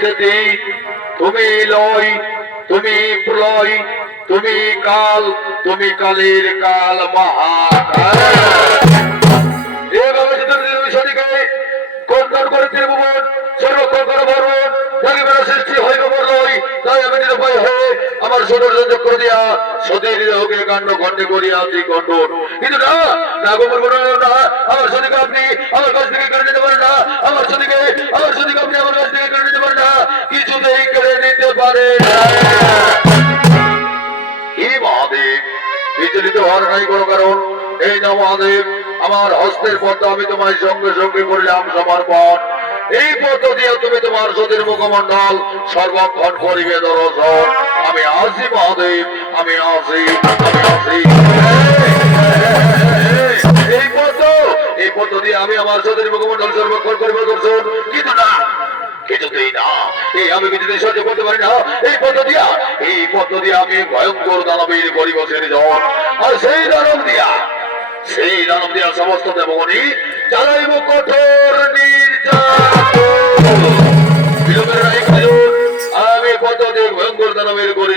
স্থিতি তুমি লয়, তুমি প্রলয়, তুমি কাল, তুমি কালের কাল মহাকাল। এভাবে সৃষ্টি হইব বললই তাই আমি নিরুপায় হয়ে আমার সদস্য চক্র দিয়া সতীর দেহকে কাণ্ড খণ্ডে করিয়া আছি খণ্ডন কিন্তু না না গোপন বলবেন না, আমার সতীকে আপনি আমার কাছ থেকে কেড়ে নিতে পারেন না, আমার সতীকে আমার সতীকে আপনি আমার কাছ থেকে কেড়ে নিতে পারেন না, কিছুতেই কেড়ে নিতে পারেন না। হে মহাদেব, বিচলিত হওয়ার নাই কোনো কারণ। এই না মহাদেব, আমার হস্তের পদ্ম আমি তোমায় সঙ্গে সঙ্গে করলাম, সমর্পণ। এই পদ্ম দিয়ে তুমি তোমার সতীর মুখমণ্ডল সর্বক্ষণ করিবে আমি আসি মহাদেব আমি আসি আমি আসি এই পদ্ম এই পদ্ম দিয়ে আমি আমার সতীর মুখমণ্ডল সর্বক্ষণ করিবে দর্শন কিন্তু না পদ্ধতি এই পদ্ধতি আমি ভয়ঙ্কর করিব আর সেই দিয়া সেই দানব দিয়া সমস্ত দেবগণী চালাইব কঠোর কাজল, আমি পদ্ধতি ভয়ঙ্কর দানবীর করি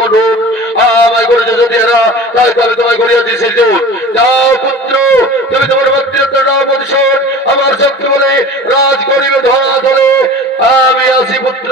কণ্ড আমায় করেছে যদি এরা তাই তোমায় করিয়াছি সিদ্ধুর যাও পুত্র, তুমি তোমার নাম প্রতিশোধ আমার শক্তি বলে রাজ করিবে ধরা ধরে। আমি আসি পুত্র